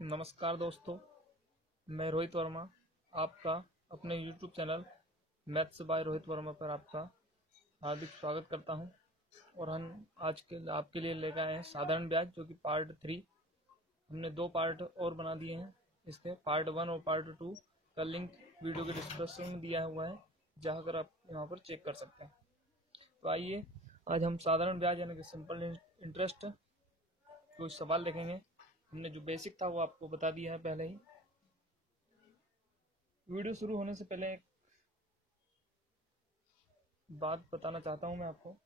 नमस्कार दोस्तों, मैं रोहित वर्मा आपका अपने YouTube channel maths by Rohit Verma पर आपका हार्दिक स्वागत करता हूं। और हम आज के आपके लिए लेकर आए हैं साधारण ब्याज, जो कि पार्ट 3। हमने 2 पार्ट और बना दिए हैं। इसके पार्ट 1 और पार्ट 2 का लिंक वीडियो के डिस्क्रिप्शन में दिया हुआ है, जहां कर आप यहाँ पर चेक कर सकते हैं। तो आइए आज हम साधारण ब्याज यानी कि सिंपल इंटरेस्ट कुछ सवाल देखेंगे। हमने जो बेसिक था वो आपको बता दिया है पहले ही। वीडियो शुरू होने से पहले एक बात बताना चाहता हूं मैं आपको।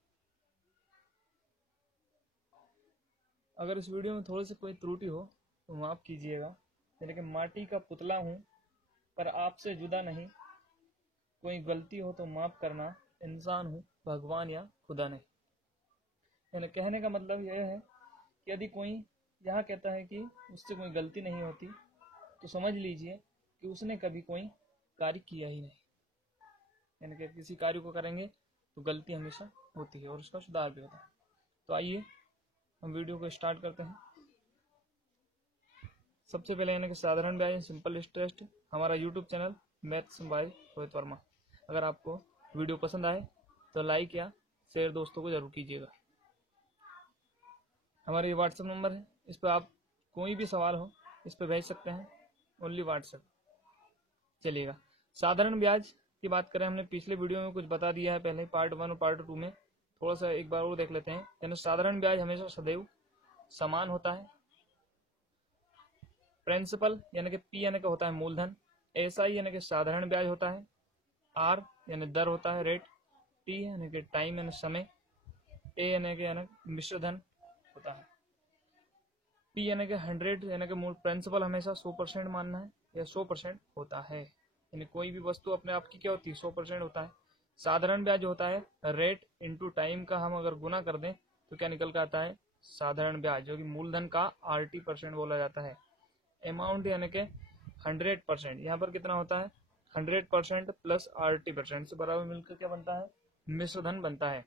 अगर इस वीडियो में थोड़ी सी कोई त्रुटि हो तो माफ कीजिएगा। यानी कि माटी का पुतला हूं पर आपसे जुदा नहीं, कोई गलती हो तो माफ करना, इंसान हूं भगवान या खुदा नहीं। यानी कहने का मतलब यह है कि यदि कोई यहाँ कहता है कि उससे कोई गलती नहीं होती, तो समझ लीजिए कि उसने कभी कोई कार्य किया ही नहीं। यानी कि किसी कार्य को करेंगे तो गलती हमेशा होती है और उसका सुधार भी होता है। तो आइए हम वीडियो को स्टार्ट करते हैं। सबसे पहले यानी कि साधारण ब्याज सिंपल इंटरेस्ट, हमारा YouTube channel maths by Rohit Verma. अगर आपको वीडियो पसंद आए तो लाइक या शेयर दोस्तों को जरूर कीजिएगा। हमारा ये व्हाट्सएप नंबर है, इस पर आप कोई भी सवाल हो इस पर भेज सकते हैं, ओनली व्हाट्सएप चलिएगा। साधारण ब्याज की बात करें, हमने पिछले वीडियो में कुछ बता दिया है पहले, पार्ट 1 और पार्ट 2 में। थोड़ा सा एक बार और देख लेते हैं। यानी साधारण ब्याज हमेशा सदैव समान होता है। प्रिंसिपल यानी कि पी यानी कि होता है मूलधन, एसआई यानी कि साधारण ब्याज होता है, आर यानी दर होता है रेट, टी यानी कि टाइम यानी समय, ए यानी कि मिश्र धन होता है, पी यानी कि 100 यानी कि मूल प्रिंसिपल हमेशा 100% मानना है या 100% होता है। यानी कोई भी वस्तु अपने आप की क्या होती है, 100% होता है। साधारण ब्याज होता है रेट इंटू टाइम का हम अगर गुना कर दें तो क्या निकल कर आता है साधारण ब्याज, जो कि मूलधन का RT% बोला जाता है। अमाउंट यानी कि 100%, यहाँ पर कितना होता है 100% प्लस RT% से बराबर मिलकर क्या बनता है मिश्र धन बनता है।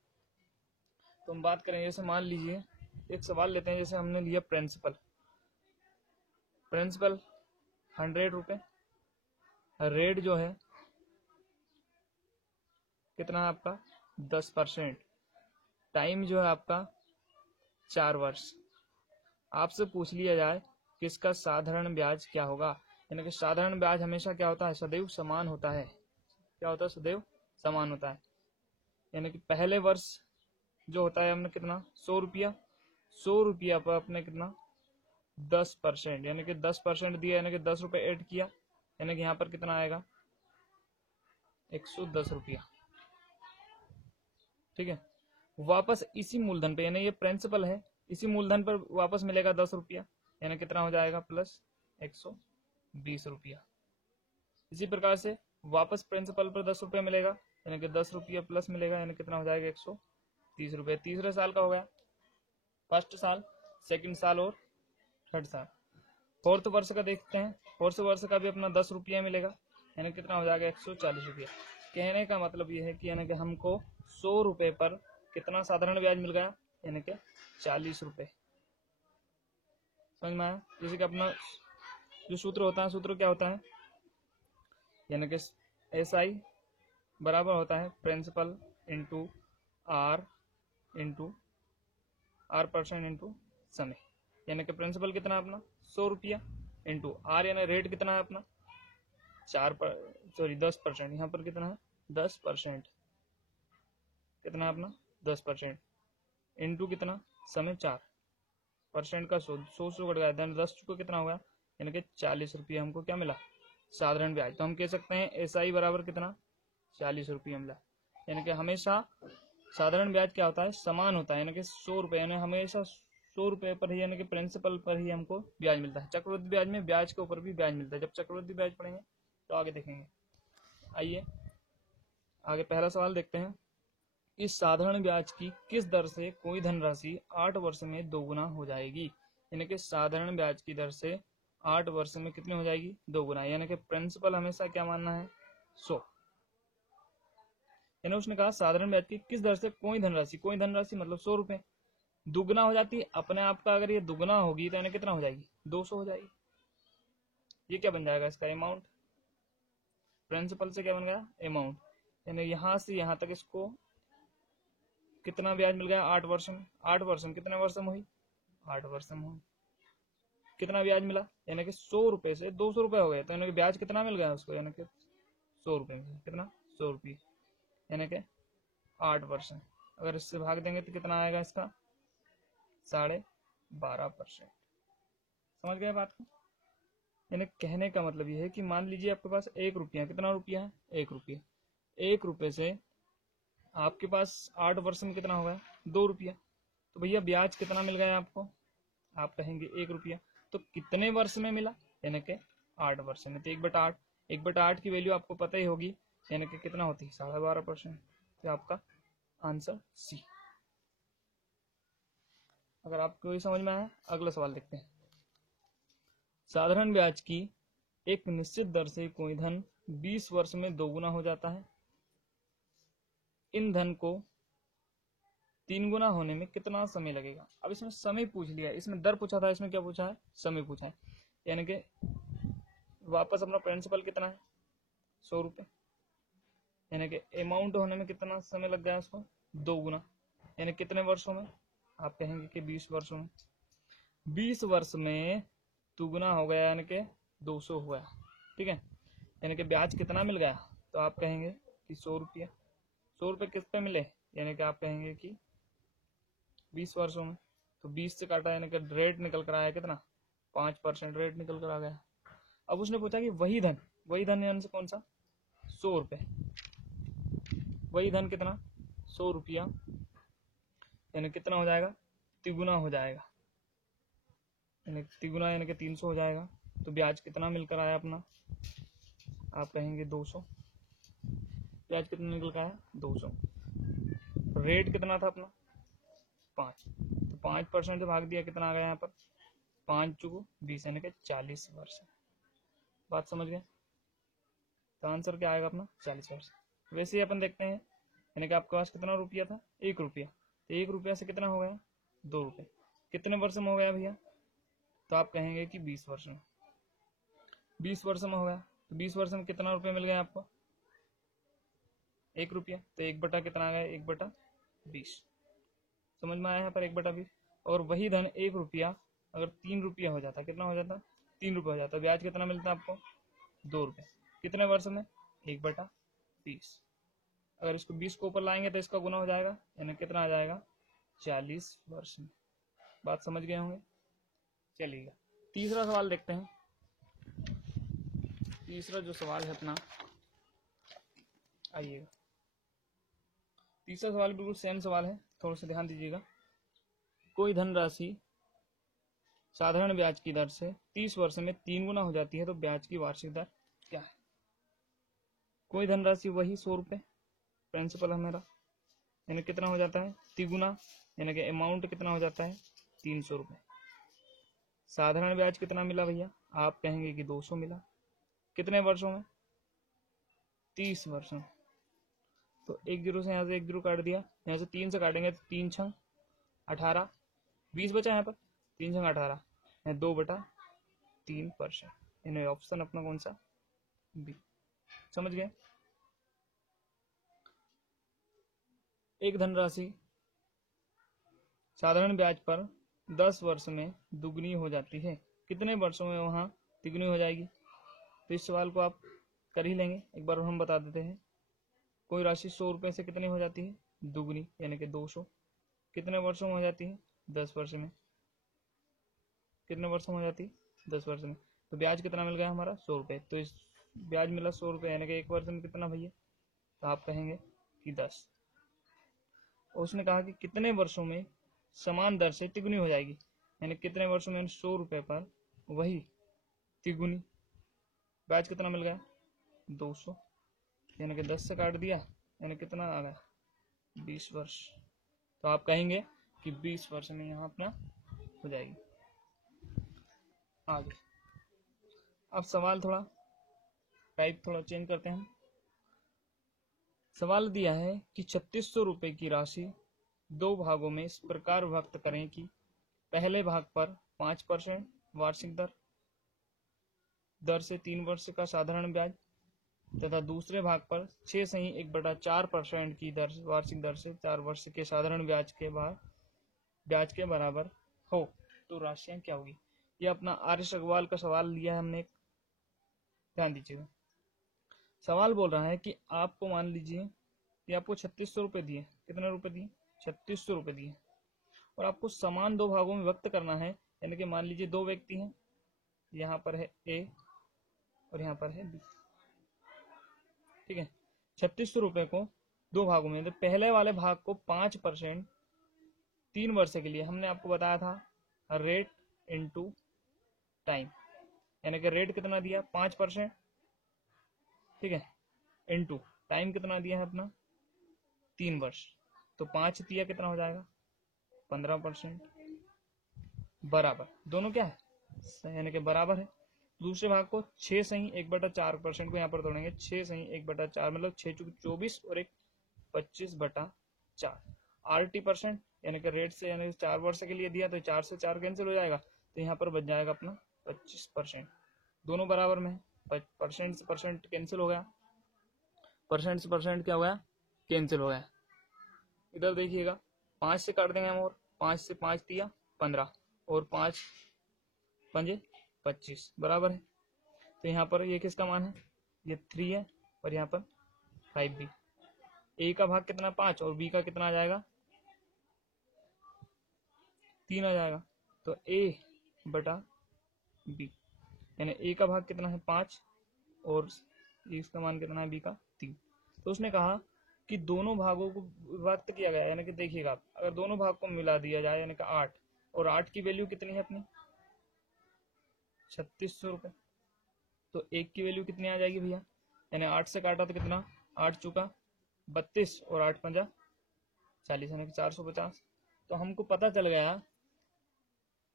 तो हम बात करें, जैसे मान लीजिए एक सवाल लेते हैं, जैसे हमने लिया प्रिंसिपल 100 रुपए, रेट जो है कितना है आपका 10%, टाइम जो है आपका 4 वर्ष। आपसे पूछ लिया जाए कि इसका साधारण ब्याज क्या होगा। यानी कि साधारण ब्याज हमेशा क्या होता है सदैव समान होता है। क्या होता है सदैव समान होता है। यानी कि पहले वर्ष जो होता है हमने कितना 100 रुपया, 100 रुपया पर अपने कितना 10%, यानी कि 10% दिया, यानी कि 10 रुपये ऐड किया, यानी कि यहाँ पर कितना आएगा 110 रुपया। ठीक है, वापस इसी मूलधन पे, यानी ये प्रिंसिपल है, इसी मूलधन पर वापस मिलेगा 10 रुपया, यानी कितना हो जाएगा प्लस 120 रुपया। इसी प्रकार से वापस प्रिंसिपल पर 10 रुपया मिलेगा, यानी कि 10 रुपया प्लस मिलेगा, यानी कितना हो जाएगा 130 रुपया। तीसरे साल का हो गया, फर्स्ट साल, सेकंड साल और थर्ड साल। फोर्थ वर्ष का देखते हैं, फोर्थ वर्ष का भी अपना 10 रुपया मिलेगा, यानी कितना हो जाएगा 140 रुपया। कहने का मतलब ये है कि यानी कि हमको 100 रुपये पर कितना साधारण ब्याज मिल गया, यानी कि 40 रुपये। समझ में आया। जैसे कि अपना जो सूत्र होता है, सूत्र क्या होता है, यानी कि SI बराबर होता है principal into R percent into समय। यानी कि प्रिंसिपल कितना अपना 100 रुपया इंटू आर, यानी रेट कितना है अपना 10%। यहाँ पर कितना है 10%, कितना है अपना 10% इंटू कितना समय 4% का 100 कट गया, 10 को कितना होगा, यानी कि 40 रुपया हमको क्या मिला साधारण ब्याज। तो हम कह सकते हैं SI बराबर कितना 40 रुपया मिला। यानी कि हमेशा साधारण ब्याज क्या होता है समान होता है, यानी कि 100 रुपये, यानी हमेशा 100 रुपये पर ही, यानी कि प्रिंसिपल पर ही हमको ब्याज मिलता है। चक्रवृद्धि ब्याज में ब्याज के ऊपर भी ब्याज मिलता है। जब चक्रवृद्धि ब्याज पढ़ेंगे तो आगे देखेंगे। आइए आगे पहला सवाल देखते हैं। इस साधारण ब्याज की किस दर से कोई धनराशि 8 वर्ष में दोगुना हो जाएगी। यानी कि साधारण ब्याज की दर से 8 वर्ष में कितनी हो जाएगी दोगुना। यानी कि प्रिंसिपल हमेशा क्या मानना है 100। यानी उसने कहा साधारण ब्याज की किस दर से कोई धनराशि मतलब 100 रुपए दुगना हो जाती है। अपने आप का अगर ये दुगना होगी तो यानी कितना हो जाएगी 200 हो जाएगी। ये क्या बन जाएगा इसका अमाउंट, प्रिंसिपल से क्या बन गया अमाउंट, यानी यहाँ से यहाँ तक इसको कितना ब्याज मिल गया 8 वर्ष में। 8 वर्ष में कितने वर्ष में हुई 8 वर्ष में हुई। कितना ब्याज मिला, यानी कि 100 रुपए से 200 रुपए हो गए, तो यानी कि ब्याज कितना मिल गया उसको, यानी कि 100 रुपए में कितना 100 रुपये, यानी कि 8 वर्ष। अगर इससे भाग देंगे तो कितना आएगा इसका 12.5%। समझ गए बात को। यानी कहने का मतलब ये है कि मान लीजिए आपके पास 1 रुपया, कितना रुपया है 1 रुपया, 1 रुपये से आपके पास 8 वर्ष में कितना होगा 2 रुपया, तो भैया ब्याज कितना मिल गया आपको, आप कहेंगे 1 रुपया, तो कितने वर्ष में मिला, यानी कि 8 वर्ष में, तो 1/8, 1/8 की वैल्यू आपको पता ही होगी, यानी कि कितना होती है 12.5%। तो आपका आंसर सी। अगर आपको ये समझ में आया, अगला सवाल देखते हैं। साधारण ब्याज की एक निश्चित दर से कोई धन 20 वर्ष में दोगुना हो जाता है। इन धन को 3 गुना होने में कितना समय लगेगा। अब इसमें समय पूछ लिया, इसमें दर पूछा था, इसमें क्या पूछा है समय पूछा है, यानी कि वापस अपना प्रिंसिपल कितना है 100 रुपये, यानी कि अमाउंट होने में कितना समय लग गया उसको 2 गुना, यानी कितने वर्षों में, आप कहेंगे कि 20 वर्षों में। 20 वर्ष में 2 गुना हो गया, यानी कि 200 हो गया, ठीक है, यानी कि ब्याज कितना मिल गया, तो आप कहेंगे कि 100 रुपया। 100 रुपये किस पे मिले, यानी कि आप कहेंगे कि 20 वर्षों में, तो 20 से काटा, यानी कि रेट निकल कर आया कितना 5% रेट निकल कर आ गया। अब उसने पूछा कि वही धन यानी से कौन सा 100 रुपये, वही धन कितना 100 रुपया, यानी कितना हो जाएगा तिगुना हो जाएगा, यानी तिगुना यानी कि 300 हो जाएगा। तो ब्याज कितना मिलकर आया अपना, आप कहेंगे 200, ब्याज कितना निकल कर आया 200। रेट कितना था अपना 5, तो 5% से भाग दिया, कितना आ गया यहाँ पर 5 चुको 20, यानी कि 40 वर्ष। बात समझ गए, तो आंसर क्या आएगा अपना 40 वर्ष। वैसे ही अपन देखते हैं, यानी कि आपके पास कितना रुपया था 1 रुपया, तो 1 रुपया से कितना हो गया 2 रुपये, कितने वर्ष में हो गया भैया, तो आप कहेंगे कि 20 वर्ष में। 20 वर्ष में हो गया, तो 20 वर्ष में कितना रुपये मिल गया आपको 1 रुपया, तो 1 कितना आ गया 1/20। समझ में आया यहाँ पर 1/20। और वही धन 1 रुपया अगर 3 रुपया हो जाता, कितना हो जाता 3 रुपये हो जाता, ब्याज कितना मिलता आपको 2 रुपये, कितने वर्ष में 1/20। अगर इसको 20 को ऊपर लाएंगे तो इसका गुना हो जाएगा, यानी कितना आ जाएगा 40 वर्ष में। बात समझ गए होंगे। चलिएगा तीसरा सवाल देखते हैं। तीसरा जो सवाल है अपना, आइएगा, तीसरा सवाल बिल्कुल सेम सवाल है, थोड़ा सा ध्यान दीजिएगा। कोई धनराशि साधारण ब्याज की दर से 30 वर्ष में 3 गुना हो जाती है, तो ब्याज की वार्षिक दर क्या है। कोई धनराशि वही 100 रुपये प्रिंसिपल है मेरा, यानी कितना हो जाता है तिगुना, यानी कि अमाउंट कितना हो जाता है 300 रुपये। साधारण ब्याज कितना मिला भैया, आप कहेंगे कि 200 मिला, कितने वर्षों में 30 वर्षों में। तो 1 जीरो से यहाँ से 1 जीरो काट दिया, यहाँ से 3 से काटेंगे तो 3 छंग 18, 20 बचा यहाँ पर, 3 छंग 18, 2/3%, यानी ऑप्शन अपना कौन सा बी। समझ गए। एक धनराशि साधारण ब्याज पर 10 वर्ष में दुगनी हो जाती है, कितने वर्षों में वहां तिगुनी हो जाएगी। तो इस सवाल को आप कर ही लेंगे, एक बार हम बता देते हैं। कोई राशि 100 रुपये से कितनी हो जाती है दुगनी, यानी कि 200, कितने वर्षों में हो जाती है 10 वर्ष में, कितने वर्षों में हो जाती है 10 वर्ष में। तो ब्याज कितना मिल गया हमारा 100 रुपये, तो इस ब्याज मिला 100 रुपये, यानी कि 1 वर्ष में कितना भैया, तो आप कहेंगे कि 10। उसने कहा कि कितने वर्षों में समान दर से तिगुनी हो जाएगी, यानी कितने वर्षों में 100 रुपये पर वही तिगुनी। ब्याज कितना मिल गया 200, यानी कि 10 से काट दिया, यानी कितना आ गया 20 वर्ष। तो आप कहेंगे कि 20 वर्ष में यहाँ अपना हो जाएगी। आगे अब सवाल थोड़ा टाइप थोड़ा चेंज करते हैं। सवाल दिया है कि 3600 रुपये की राशि 2 भागों में इस प्रकार विभक्त करें कि पहले भाग पर 5% वार्षिक दर, दर से 3 वर्ष का साधारण ब्याज तथा दूसरे भाग पर 6 सही 1/4% की दर वार्षिक दर से 4 वर्ष के साधारण ब्याज के बराबर हो तो राशियां क्या होगी। ये अपना आर्यश अग्रवाल का सवाल लिया है हमने। ध्यान दीजिएगा, सवाल बोल रहा है कि आपको मान लीजिए कि आपको 3600 रुपये दिए। कितने रुपए दिए? 3600 रुपये दिए, और आपको समान दो भागों में व्यक्त करना है। यानी कि मान लीजिए 2 व्यक्ति हैं, यहाँ पर है ए और यहाँ पर है बी। ठीक है, 3600 रुपये को 2 भागों में, तो पहले वाले भाग को 5% 3 वर्ष के लिए हमने आपको बताया था रेट इनटू टाइम, यानी कि रेट कितना दिया 5%, ठीक है, इनटू टाइम कितना दिया है अपना 3 वर्ष, तो 5 दिया कितना हो जाएगा 15%, बराबर दोनों क्या है यानी कि बराबर है। दूसरे भाग को 6 सही 1/4% को यहाँ पर तोड़ेंगे, 6 सही 1/4 मतलब 6 चुकी 24 और 1 25/4 RT% यानी कि रेट से, यानी 4 वर्ष के लिए दिया तो 4 से 4 कैंसिल हो जाएगा, तो यहाँ पर बच जाएगा अपना 25%। दोनों बराबर में है, परसेंट से परसेंट कैंसिल हो गया, परसेंट से परसेंट क्या हो गया कैंसिल हो गया। इधर देखिएगा 5 से काट देंगे हम, और 5 से 5 दिया 15 और 5 पंजे 25 बराबर है। तो यहाँ पर ये किसका मान है, ये 3 है और यहाँ पर 5 भी। ए का भाग कितना 5 और बी का कितना आ जाएगा 3 आ जाएगा, तो ए बटा बी, यानी ए का भाग कितना है 5 और इसका मान कितना है बी का 3। तो उसने कहा कि दोनों भागों को व्यक्त किया गया, यानी कि देखिएगा अगर दोनों भाग को मिला दिया जाए यानी कि 8, और 8 की वैल्यू कितनी है अपनी 3600 रुपये, तो 1 की वैल्यू कितनी आ जाएगी भैया, यानी 8 से काटा तो कितना 8 चुका 32 और 8 पंजा 40 यानी कि 450। तो हमको पता चल गया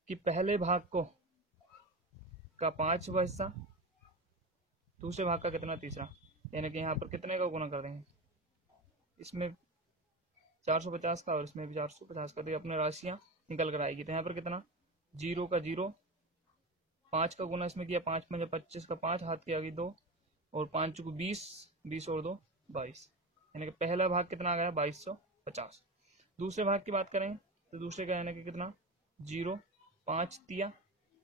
कि पहले भाग को का 5वां हिस्सा, दूसरे भाग का कितना तीसरा, यानी कि यहाँ पर कितने का गुना कर देंगे, इसमें 450 का और इसमें भी 450 का, तो अपने राशियां निकल कर आएगी। तो यहाँ पर कितना 0 का 0, 5 का गुना इसमें किया 5 में 25 का 5 हाथ की आ गई 2 और 5 को 20, 20 और 2 22, यानी कि पहला भाग कितना आ गया 2250। दूसरे भाग की बात करें तो दूसरे का यानी कि कितना 0, 5 तिया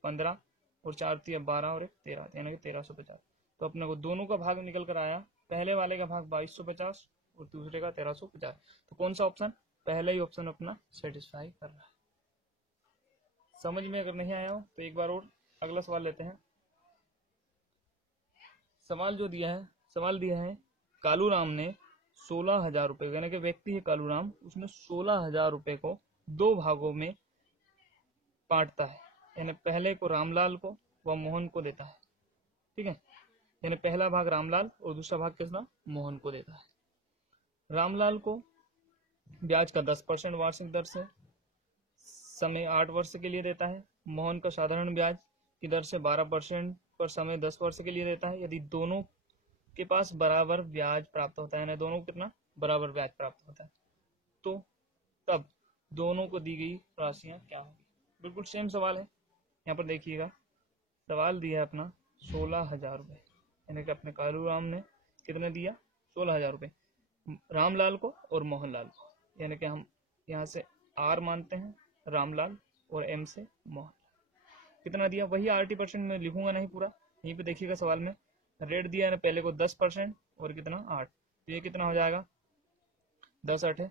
15 और 4 तिया 12 और 1 13, यानी कि 1350। तो अपने को दोनों का भाग निकल कर आया, पहले वाले का भाग 2250 और दूसरे का 1350। तो कौन सा ऑप्शन, पहला ही ऑप्शन अपना सेटिस्फाई कर रहा है। समझ में अगर नहीं आया हो तो एक बार और अगला सवाल लेते हैं। सवाल जो दिया है, सवाल दिया है कालू राम ने 16,000 रुपये, यानी कि व्यक्ति है कालू राम, उसने 16,000 रुपये को 2 भागों में बांटता है, यानी पहले को रामलाल को व मोहन को देता है। ठीक है, यानी पहला भाग रामलाल और दूसरा भाग किसना मोहन को देता है। रामलाल को ब्याज का 10% वार्षिक दर से समय 8 वर्ष के लिए देता है। मोहन का साधारण ब्याज की दर से 12% पर समय 10 वर्ष के लिए देता है। यदि दोनों के पास बराबर ब्याज प्राप्त होता है, यानी दोनों को कितना बराबर ब्याज प्राप्त होता है, तो तब दोनों को दी गई राशियां क्या होगी। बिल्कुल सेम सवाल है, यहाँ पर देखिएगा सवाल दिया है अपना 16,000 रुपये, यानी कि अपने कालू राम ने कितने दिया 16,000 रुपये रामलाल को और मोहनलाल को, यानी कि हम यहाँ से आर मानते हैं रामलाल और एम से मोहन। कितना दिया वही RT% में लिखूंगा नहीं पूरा, यहीं पे देखिएगा सवाल में रेट दिया है ना, पहले को 10% और कितना 8, तो ये कितना हो जाएगा 10 8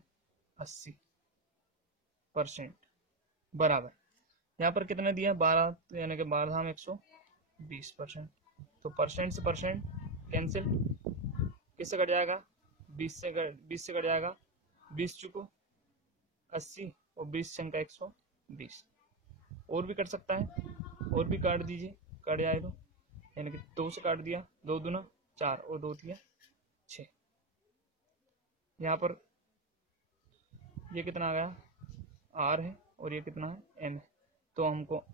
80% बराबर। यहाँ पर कितना दिया 12, तो यानी कि 12 में 120%, तो परसेंट से परसेंट कैंसिल, किससे कट जाएगा 20 से कट जाएगा, 20 चुको 80 और 20 संख्या 120, और भी कट सकता है, और भी काट दीजिए, कट जाए तो, यानी कि 2 से काट दिया, 2 दूना 4 और 2 दिया 6। यहाँ पर ये कितना आ गया R है और ये कितना है M है, तो हमको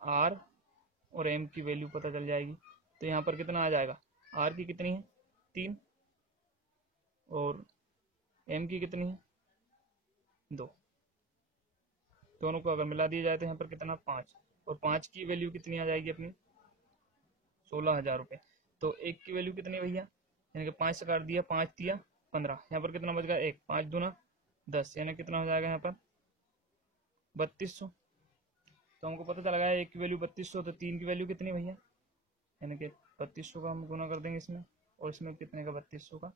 R और M की वैल्यू पता चल जाएगी। तो यहाँ पर कितना आ जाएगा, R की कितनी है 3 और M की कितनी है 2, दोनों को अगर मिला दिया जाए तो यहाँ पर कितना 5, और 5 की वैल्यू कितनी आ जाएगी अपनी 16,000 रुपये। तो एक की वैल्यू कितनी भैया, यानी कि 5 से काट दिया, 5 दिया 15, यहाँ पर कितना बच गया 1, 5 दूना 10, यानी कितना हो जाएगा यहाँ पर 3200। तो हमको पता चला गया एक की वैल्यू 3200, तो 3 की वैल्यू कितनी भैया, यानी कि 3200 का हम गुना कर देंगे इसमें, और इसमें कितने का 3200 का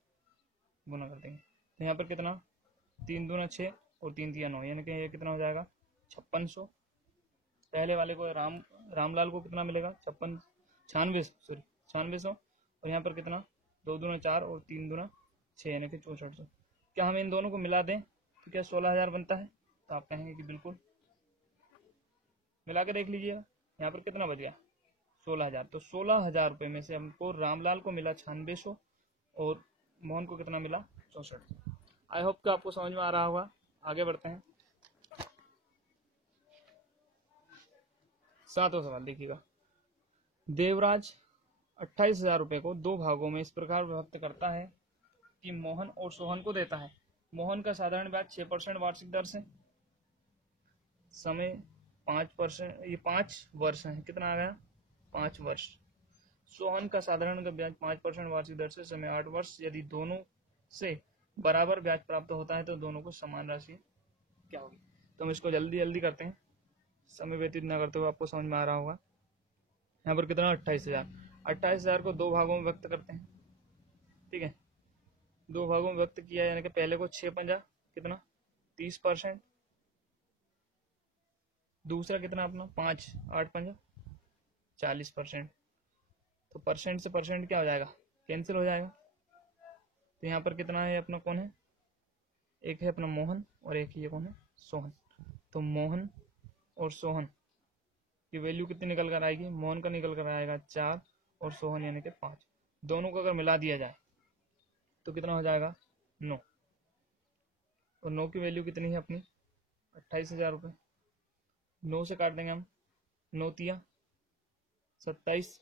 गुना कर देंगे। तो यहाँ पर कितना 3 दूना 6 और 3 दिया 9, यानी कि ये कितना हो जाएगा 5600। पहले वाले को रामलाल को कितना मिलेगा 9600, और यहाँ पर कितना 2 दूना 4 और 3 दूना 6, यानी कि 6400। क्या हम इन दोनों को मिला दें तो क्या 16,000 बनता है? तो आप कहेंगे कि बिल्कुल, मिला के देख लीजिएगा। यहाँ पर कितना बच गया 16,000। तो 16,000 रुपये में से हमको रामलाल को मिला 9600 और मोहन को कितना मिला 6400। आई होप कि आपको समझ में आ रहा होगा। आगे बढ़ते हैं। 7वां सवाल देखिएगा। देवराज 28,000 रुपये को 2 भागों में इस प्रकार विभक्त करता है कि मोहन और सोहन को देता है। मोहन का साधारण ब्याज 6% वार्षिक दर से, समय 5%, ये 5 वर्ष है, कितना आ गया 5 वर्ष। सोहन का साधारण का ब्याज 5% वार्षिक दर से, समय 8 वर्ष। यदि दोनों से बराबर ब्याज प्राप्त होता है तो दोनों को समान राशि क्या होगी? तो हम इसको जल्दी जल्दी करते हैं, समय व्यतीत न करते हुए, आपको समझ में आ रहा होगा। यहाँ पर कितना 28,000 को 2 भागों में व्यक्त करते हैं, ठीक है। 2 भागों में व्यक्त किया, यानी कि पहले को 6 पंजा कितना 30%, दूसरा कितना अपना 5 8 पंजा 40%। तो परसेंट से परसेंट क्या हो जाएगा, कैंसिल हो जाएगा। तो यहाँ पर कितना है अपना, कौन है, एक है अपना मोहन और एक ये कौन है सोहन। तो मोहन और सोहन की वैल्यू कितनी निकल कर आएगी, मोहन का निकल कर आएगा 4 और सोहन यानी कि 5। दोनों को अगर मिला दिया जाए तो कितना हो जाएगा 9, और 9 की वैल्यू कितनी है अपनी 28,000 रुपये। 9 से काट देंगे हम, 9 तिया 27,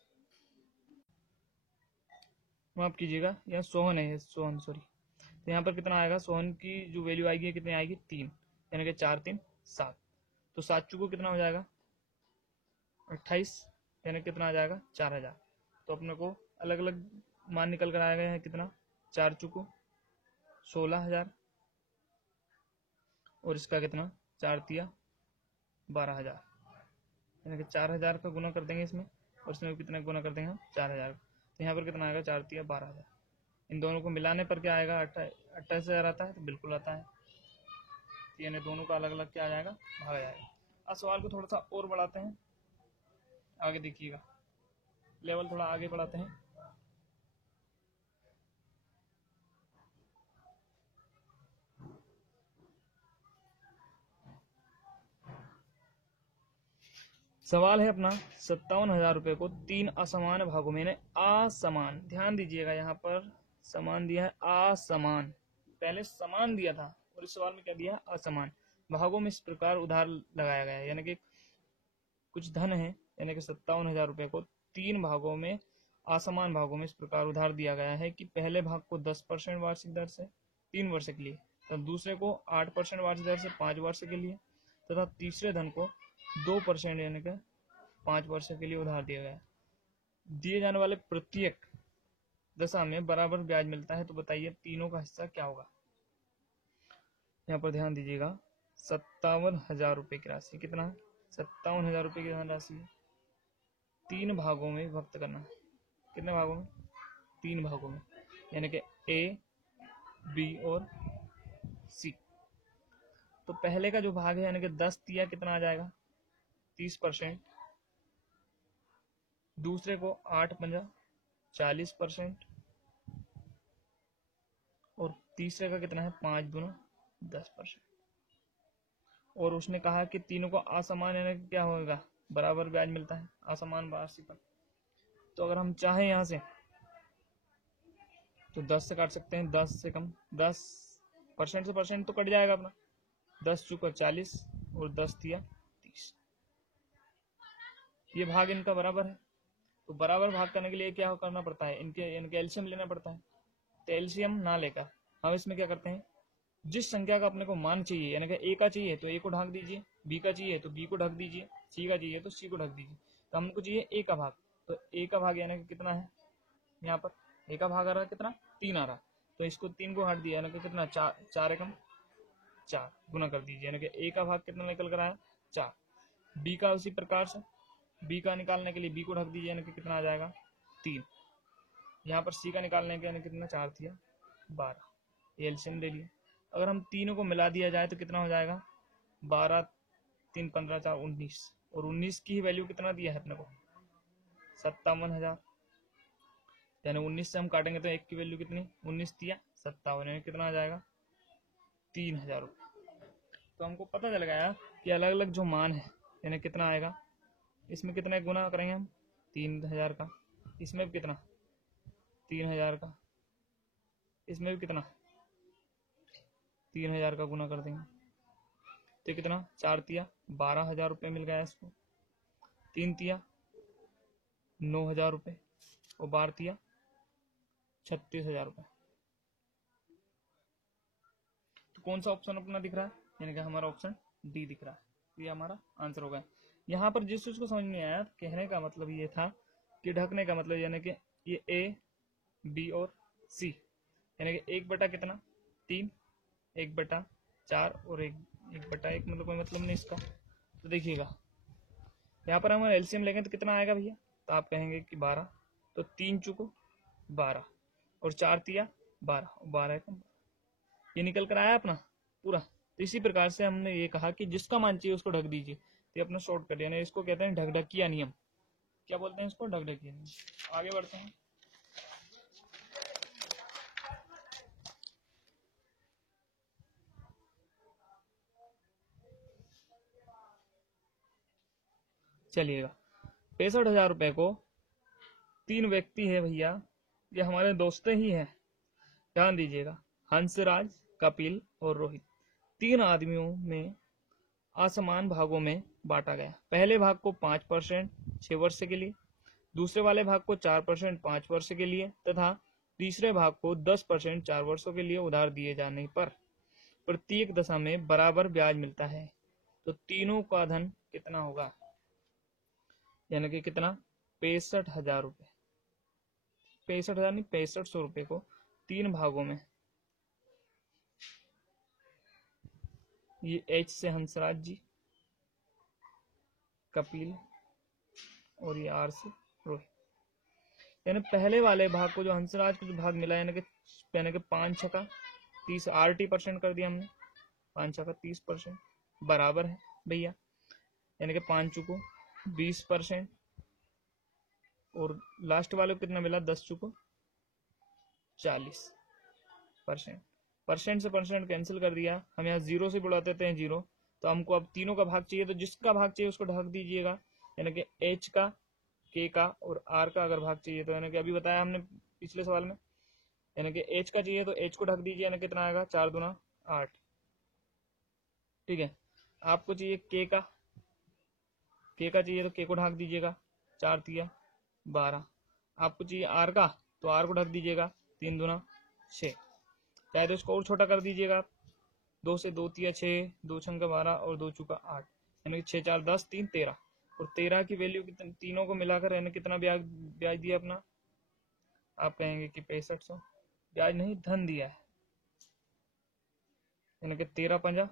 माफ कीजिएगा यहाँ सोहन है, सोहन सॉरी। तो यहाँ पर कितना आएगा, सोहन की जो वैल्यू आएगी कितनी आएगी 3, यानी कि 4 3 7। तो 7 चुको कितना हो जाएगा 28, यानी कितना आ जाएगा 4,000। तो अपने को अलग अलग मान निकल कर आएगा, यहाँ कितना 4 चुको 16,000, और इसका कितना 4 तिया 12,000, यानी कि 4,000 का गुना कर देंगे इसमें, और इसमें कितना गुना कर देंगे हम 4,000। तो यहाँ पर कितना आएगा 4 तिया 12,000। इन दोनों को मिलाने पर क्या आएगा 28,000 आता है, तो बिल्कुल आता है। यानी दोनों का अलग अलग क्या आ जाएगा, भाग जाएगा। अब सवाल को थोड़ा सा और बढ़ाते हैं, आगे देखिएगा, लेवल थोड़ा आगे बढ़ाते हैं। सवाल है अपना 57,000 रुपये को 3 असमान भागों में, असमान, ध्यान दीजिएगा, यहाँ पर समान दिया है असमान, पहले समान दिया था और इस सवाल में क्या दिया असमान भागों में इस प्रकार उधार लगाया गया है। यानी कि कुछ धन है, यानी कि 57,000 रुपये को 3 भागों में, असमान भागों में इस प्रकार उधार दिया गया है कि पहले भाग को 10% वार्षिक दर से 3 वर्ष के लिए, तो दूसरे को 8% वार्षिक दर से 5 वर्ष के लिए, तथा तीसरे धन को 2% यानी कि 5 वर्ष के लिए उधार दिया गया। दिए जाने वाले प्रत्येक दशा में बराबर ब्याज मिलता है, तो बताइए तीनों का हिस्सा क्या होगा। यहाँ पर ध्यान दीजिएगा, 57,000 रुपये की राशि, कितना है 57,000 रुपये की राशि है, 3 भागों में विभक्त करना है। कितने भागों में, 3 भागों में, यानी कि ए बी और सी। तो पहले का जो भाग है यानी कि 10 तिया कितना आ जाएगा 30%, दूसरे को 8 पंजा 40%, और तीसरे का कितना है 5 दूना 10%। और उसने कहा कि तीनों को असमान यानी कि क्या होगा, बराबर ब्याज मिलता है असमान राशि पर। तो अगर हम चाहें यहाँ से तो 10 से काट सकते हैं, 10 से कम, 10% से परसेंट तो कट जाएगा अपना, 10 चुका 40 और 10 तिया 30। ये भाग इनका बराबर है, तो बराबर भाग करने के लिए क्या करना पड़ता है, इनके एलसीएम लेना पड़ता है। तो एलसीएम ना लेकर हम इसमें क्या करते हैं, जिस संख्या का अपने को मान चाहिए, यानी कि ए का चाहिए तो ए को ढक दीजिए, बी का चाहिए तो बी को ढक दीजिए, सी का चाहिए तो सी को ढक दीजिए। तो हमको चाहिए ए का भाग, तो ए का भाग यानी कि कितना है, यहाँ पर ए का भाग आ रहा है कितना, 3 आ रहा, तो इसको 3 को हट दिया यानी कि कितना, 4 एकम 4 गुना कर दीजिए, यानी कि ए का भाग कितना निकल कर आया, 4। बी का उसी प्रकार से, बी का निकालने के लिए बी को ढक दीजिए, यानी कि कितना आ जाएगा, 3। यहाँ पर सी का निकालने के यानी कितना, 4 दिया 12, एलसीएम ले लिया। अगर हम तीनों को मिला दिया जाए तो कितना हो जाएगा, 12 3 15 4 19, और 19 की वैल्यू कितना दिया है अपने को, 57,000, यानी 19 से हम काटेंगे तो एक की वैल्यू कितनी, 19 दिया 57, यानी कितना आ जाएगा, 3,000 रुपये। तो हमको पता चल गया कि अलग अलग जो मान है यानी कितना आएगा, इसमें कितना गुना करेंगे हम, 3,000 का, इसमें भी कितना, 3,000 का, इसमें भी कितना, 3,000 का गुना कर देंगे, तो कितना, 4 तिया 12,000 रुपये मिल गया इसको, 3 तिया 9,000 रुपये, और 12 तिया 36,000 रुपये। तो कौन सा ऑप्शन अपना दिख रहा है, यानी कि हमारा ऑप्शन डी दिख रहा है, ये हमारा आंसर होगा। यहाँ पर जिस चीज को समझ में आया, कहने का मतलब ये था कि ढकने का मतलब यानी कि ये ए बी और सी, यानी कि 1 बटा कितना, 3, 1/4 और 1/1, मतलब कोई मतलब नहीं इसका। तो देखिएगा यहाँ पर हम एलसीएम लेंगे तो कितना आएगा भैया, तो आप कहेंगे कि 12, तो 3 चुको 12 और 4 तिया 12 और 12 एकम, ये निकल कर आया अपना पूरा। तो इसी प्रकार से हमने ये कहा कि जिसका मान चाहिए उसको ढक दीजिए, तो अपना शॉर्ट कट, यानी इसको कहते हैं ढकढकिया नियम। क्या बोलते हैं इसको, ढकढकिया नियम। आगे बढ़ते हैं। चलिएगा, 65,000 रुपए को 3 व्यक्ति है भैया, ये हमारे दोस्त ही हैं, ध्यान दीजिएगा, हंसराज, कपिल और रोहित, 3 आदमियों में असमान भागों में बांटा गया। पहले भाग को 5% 6 वर्ष के लिए, दूसरे वाले भाग को 4% 5 वर्ष के लिए तथा तीसरे भाग को 10% 4 वर्षों के लिए उधार दिए जाने पर प्रत्येक दशा में बराबर ब्याज मिलता है। तो तीनों का धन कितना होगा, यानी कि कितना, 65,000 रुपये, 65,000 नहीं 6500 रुपये को 3 भागों में, ये एच से हंसराज जी, कपिल और ये आर से रोहित, यानी पहले वाले भाग को जो हंसराज को जो भाग मिला यानी कि 5 छका 30 RT% कर दिया हमने, 5 छका 30% बराबर है भैया, यानी कि 5 चुको 20%, और लास्ट वाले को कितना मिला, 10 चुको 40%। परसेंट से परसेंट कैंसिल कर दिया, हम यहाँ 0 से बुला देते हैं 0, तो हमको अब तीनों का भाग चाहिए, तो जिसका भाग चाहिए उसको ढक दीजिएगा, यानी कि एच का, के का और आर का अगर भाग चाहिए तो, यानी कि अभी बताया हमने पिछले सवाल में, यानी कि एच का चाहिए तो एच को ढक दीजिए, यानी कितना आएगा, 4 दूना 8, ठीक है। आपको चाहिए के का चाहिए तो के को ढक दीजिएगा, 4 तिया 12, आपको चाहिए आर का तो आर को ढक दीजिएगा, 3 दूना 6, चाहे तो इसको और छोटा कर दीजिएगा, 2 से 2 तिया 6, 2 छंगा 12 और 2 चुका 8, यानी कि 6 4 10 3 13, और 13 की वैल्यू कितने, तीनों को मिलाकर यानी कितना ब्याज दिया अपना, आप कहेंगे कि 6500, ब्याज नहीं धन दिया है, यानी कि 13 पंजा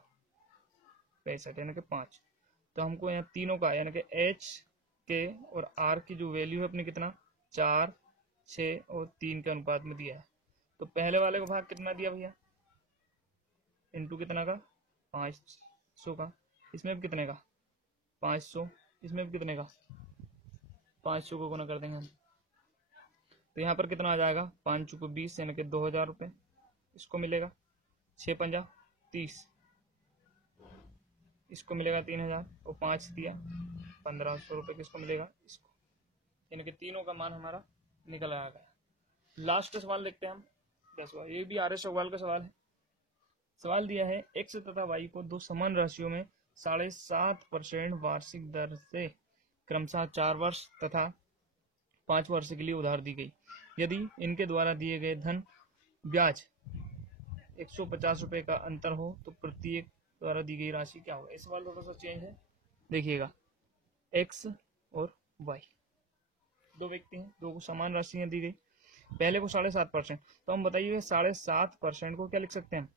65, यानी कि 5। तो हमको यहाँ तीनों का यानी कि एच के और आर की जो वैल्यू है अपनी कितना, 4 6 और 3 के अनुपात में दिया है। तो पहले वाले को भाग कितना दिया भैया, इंटू कितना का, 500 का, इसमें भी कितने का 500, इसमें भी कितने का 500 को गुना कर देंगे हम, तो यहाँ पर कितना आ जाएगा, 5 चुको 20 यानी कि 2,000 रुपये इसको मिलेगा, 6 पंजा 30 इसको मिलेगा 3,000, और 5 दिया 1,500 रुपये किसको मिलेगा, इसको, यानी कि तीनों का मान हमारा निकल आ गया। लास्ट सवाल देखते हैं हम, क्या सवाल, ये भी आर्य सवाल का सवाल है। सवाल दिया है एक्स तथा वाई को 2 समान राशियों में 7.5% वार्षिक दर से क्रमशः 4 वर्ष तथा 5 वर्ष के लिए उधार दी गई। यदि इनके द्वारा दिए गए धन ब्याज 150 रुपए का अंतर हो तो प्रत्येक द्वारा दी गई राशि क्या होगा। इस सवाल थोड़ा सा चेंज है, देखिएगा एक्स और वाई, 2 व्यक्ति हैं, दो को समान राशियां दी गई, पहले को 7.5%, तो हम बताइए 7.5% को क्या लिख सकते हैं?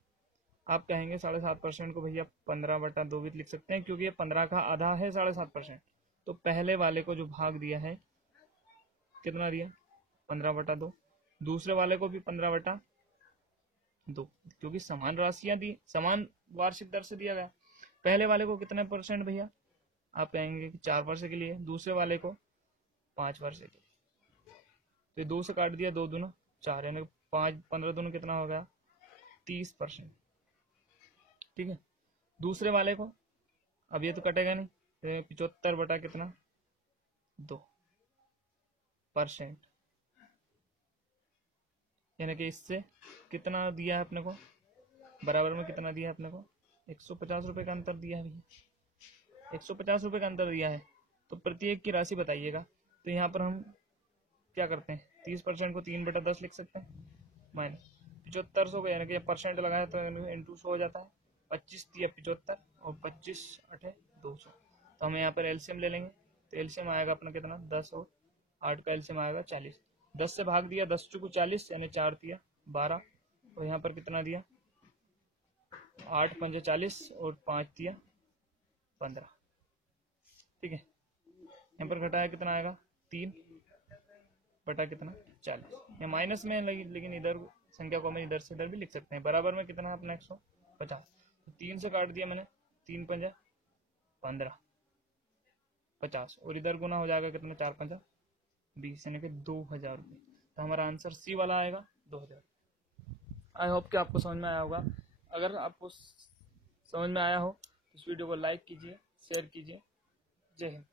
आप कहेंगे 7.5% को भैया 15/2 भी लिख सकते हैं, क्योंकि ये 15 का आधा है 7.5%। तो पहले वाले को जो भाग दिया है कितना दिया? 15/2। दूसरे वाले को भी 15/2, क्योंकि समान राशियां दी, समान वार्षिक दर से दिया गया। पहले वाले को कितने परसेंट भैया? आप कहेंगे कि 4 वर्ष के लिए, दूसरे वाले को 5 वर्ष के लिए। तो ये 2 से काट दिया, 2 दूना 4, यानी 5 15 दूना कितना हो गया? 30%। ठीक है। दूसरे वाले को, अब ये तो कटेगा नहीं, तो 75 बटा कितना? 2%, यानी कि इससे कितना दिया है अपने को? बराबर में कितना दिया है अपने को? 150 रुपये का अंतर दिया है भैया, 150 रुपये का अंतर दिया है। तो प्रत्येक की राशि बताइएगा। तो यहाँ पर हम क्या करते हैं, 30% को 3/10 लिख सकते हैं, माइनस 75 हो, यानी कि परसेंट लगाया तो इंटू 100 हो जाता है। 25 दिया 75 और 25 8 200। तो हम यहाँ पर एलसीएम ले लेंगे, तो एलसीएम आएगा अपना कितना? 10 और 8 का एलसीएम आएगा 40। 10 से भाग दिया, 10 चुको 40, यानी 4 दिया 12, और यहाँ पर कितना दिया? 8 पंजे 40 और 5 दिया 15। ठीक है। यहाँ पर घटाया कितना आएगा? 3 बटा कितना? 40। या माइनस में लेकिन इधर संख्या को हम इधर से इधर भी लिख सकते हैं। बराबर में कितना है अपना? 150। तो 3 से काट दिया मैंने, 3 पंजा 15 50, और इधर गुना हो जाएगा कितना? 4 पंजा 20, यानी कि 2000 रुपये। तो हमारा आंसर सी वाला आएगा 2000। आई होप कि आपको समझ में आया होगा। अगर आपको समझ में आया हो तो इस वीडियो को लाइक कीजिए, शेयर कीजिए। जय हिंद।